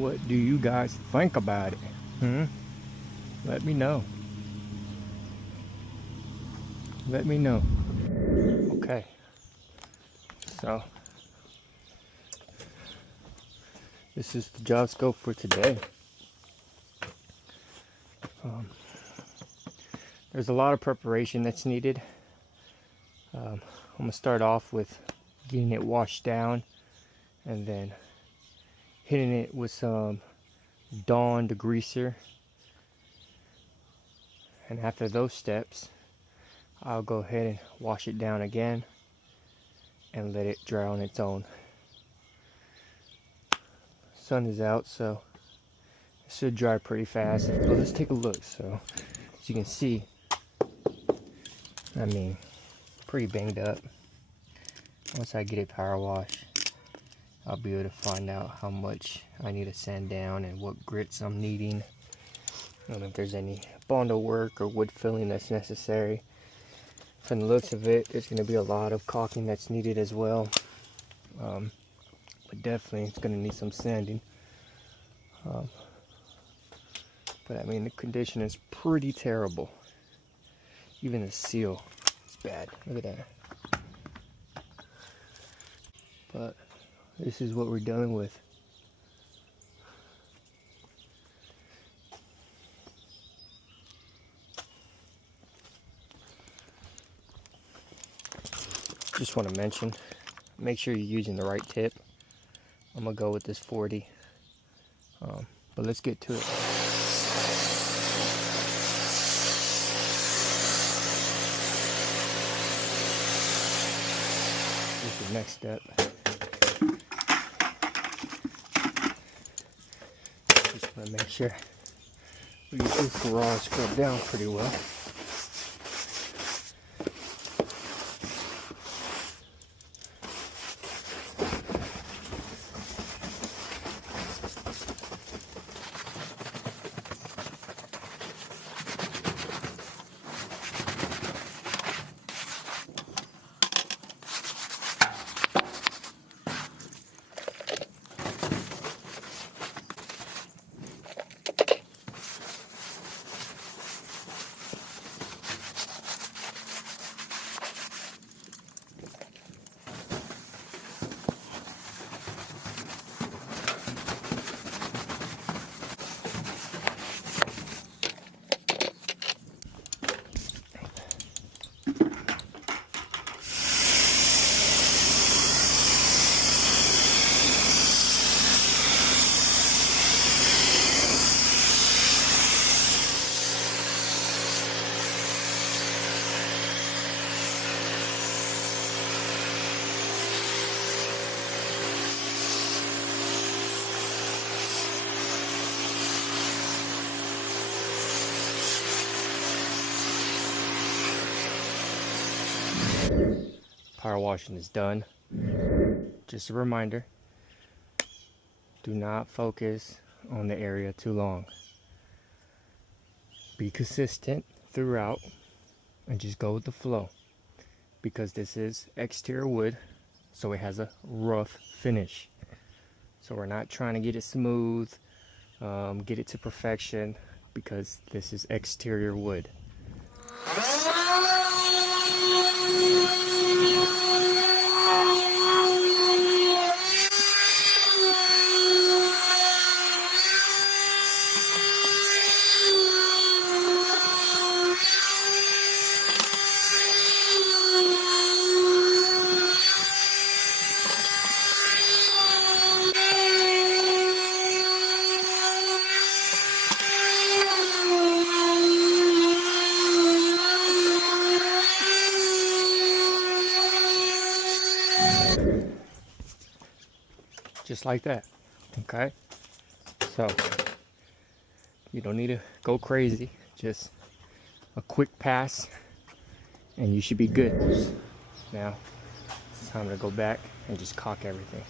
What do you guys think about it? Let me know. Let me know. Okay. So, this is the job scope for today. There's a lot of preparation that's needed. I'm going to start off with getting it washed down and then hitting it with some Dawn degreaser. And after those steps, I'll go ahead and wash it down again and let it dry on its own. Sun is out, so it should dry pretty fast. But let's take a look. So, as you can see, I mean, pretty banged up. Once I get it power washed, I'll be able to find out how much I need to sand down and what grits I'm needing. I don't know if there's any Bondo work or wood filling that's necessary. From the looks of it, there's going to be a lot of caulking that's needed as well. But definitely it's going to need some sanding. But I mean, the condition is pretty terrible. Even the seal is bad. Look at that. But this is what we're dealing with. Just want to mention, make sure you're using the right tip. I'm gonna go with this 40. But let's get to it. Here's the next step. Just want to make sure we get this garage scrubbed down pretty well. Power washing is done. Just a reminder, do not focus on the area too long. Be consistent throughout and just go with the flow, because this is exterior wood, so it has a rough finish. So we're not trying to get it smooth, get it to perfection, because this is exterior wood. Just like that. Okay, so you don't need to go crazy, just a quick pass and you should be good. Now it's time to go back and just caulk everything.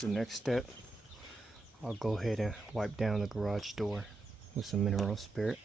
The next step, I'll go ahead and wipe down the garage door with some mineral spirit.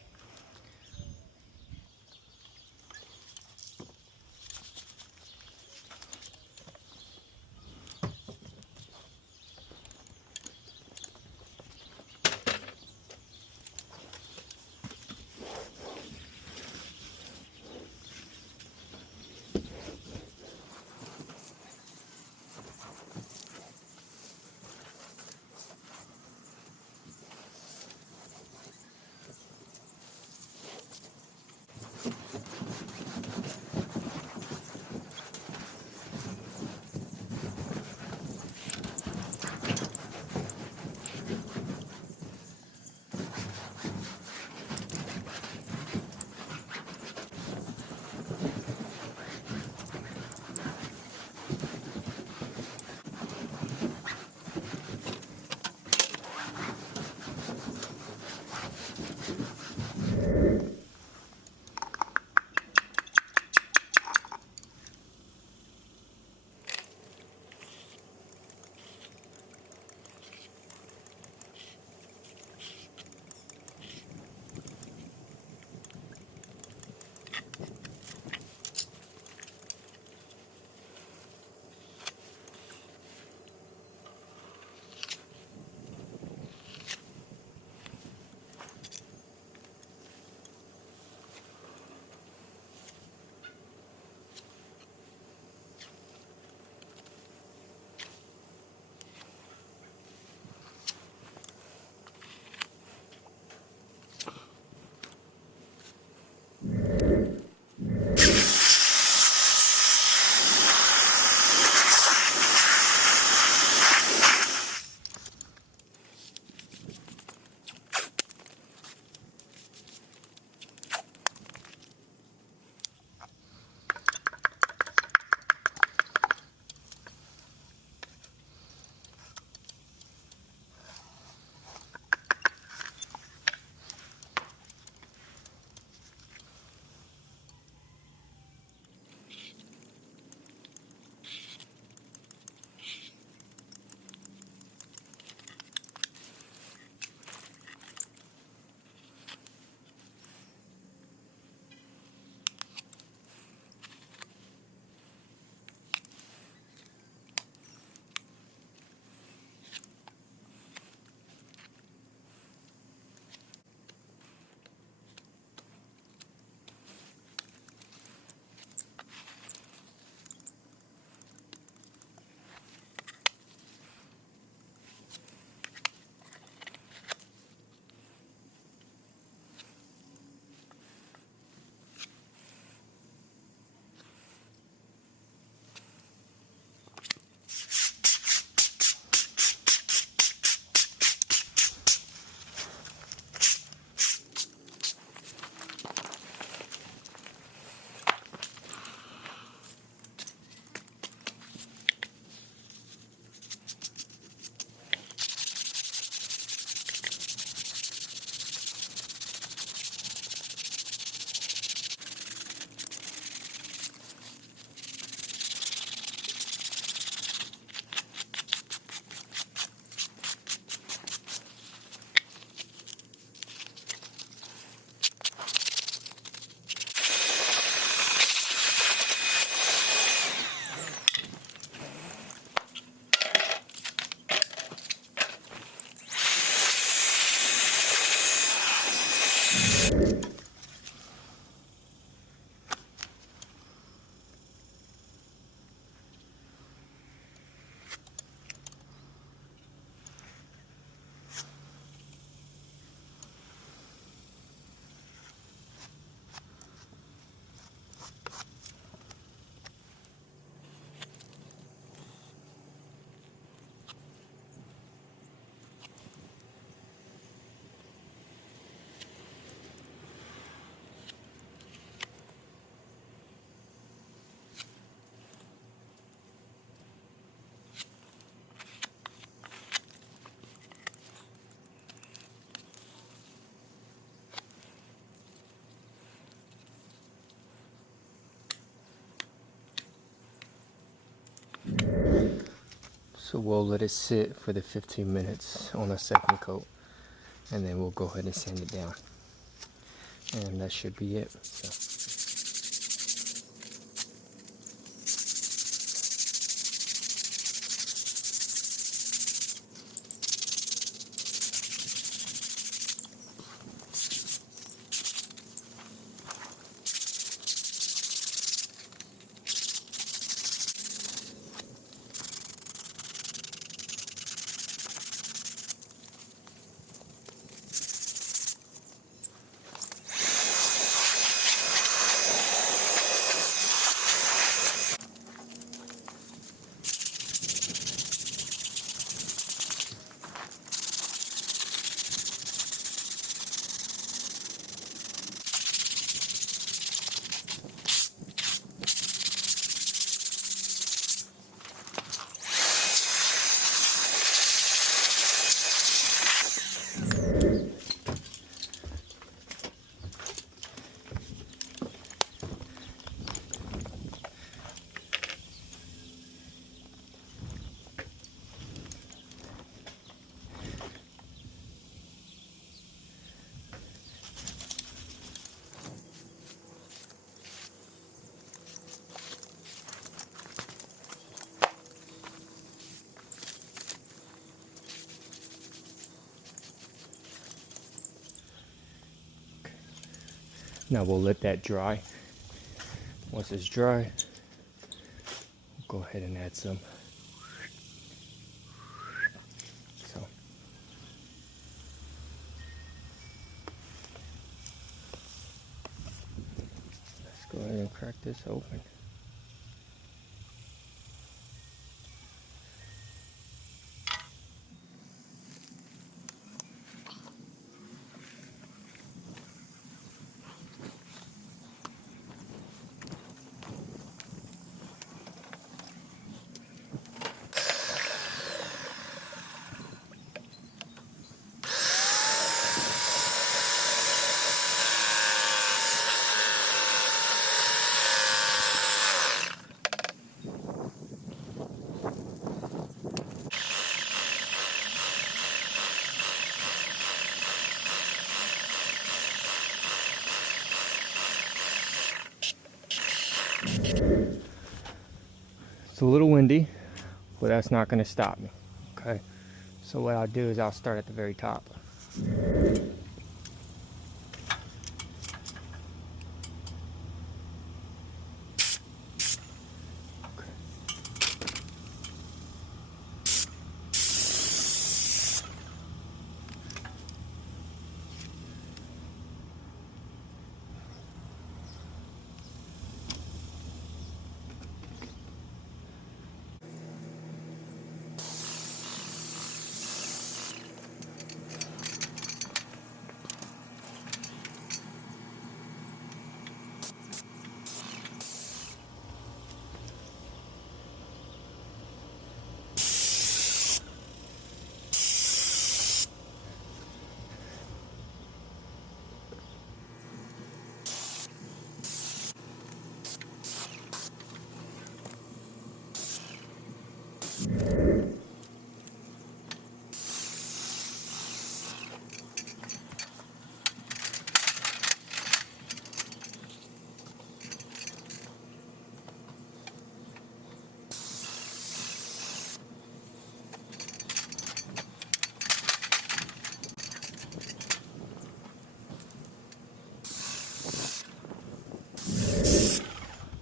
So we'll let it sit for the 15 minutes on a second coat, and then we'll go ahead and sand it down. And that should be it. So. Now we'll let that dry. Once it's dry, we'll go ahead and add some. So let's go ahead and crack this open. It's a little windy, but that's not going to stop me. Okay, so what I'll do is I'll start at the very top.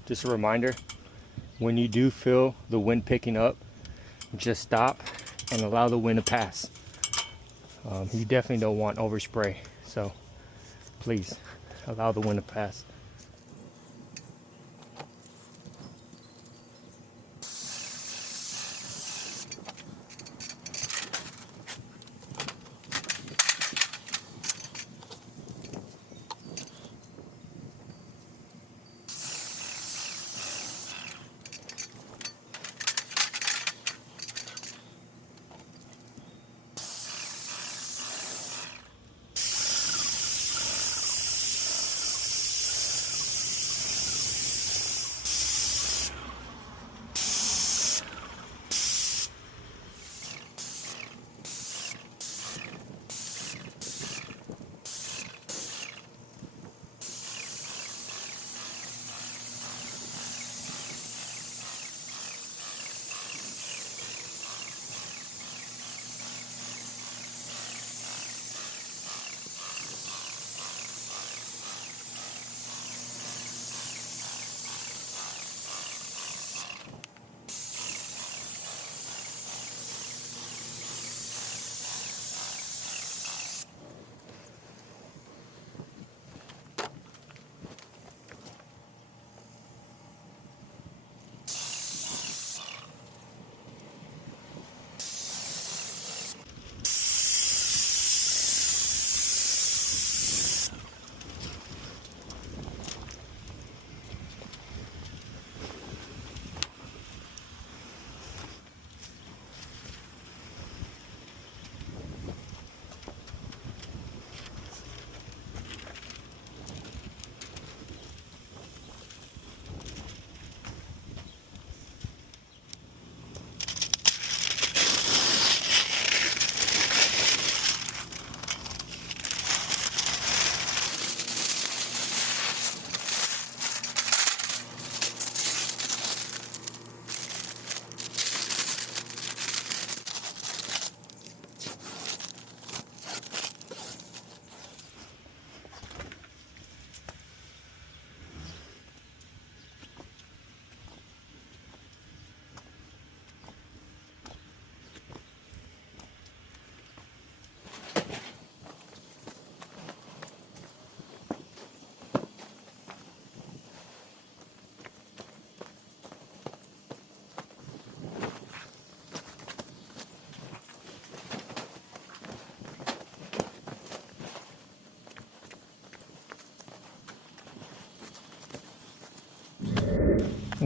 Just a reminder, when you do feel the wind picking up, just stop and allow the wind to pass. You definitely don't want overspray, so please allow the wind to pass.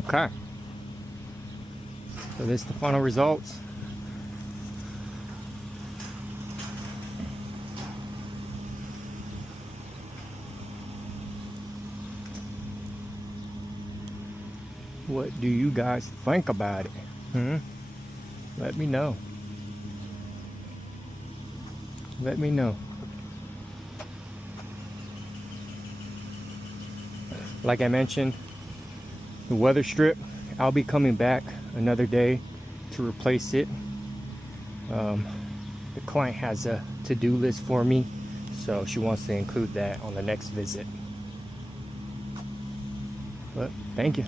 Okay. So this is the final results. What do you guys think about it? Let me know. Let me know. Like I mentioned, the weather strip, I'll be coming back another day to replace it. The client has a to-do list for me, so she wants to include that on the next visit. But thank you.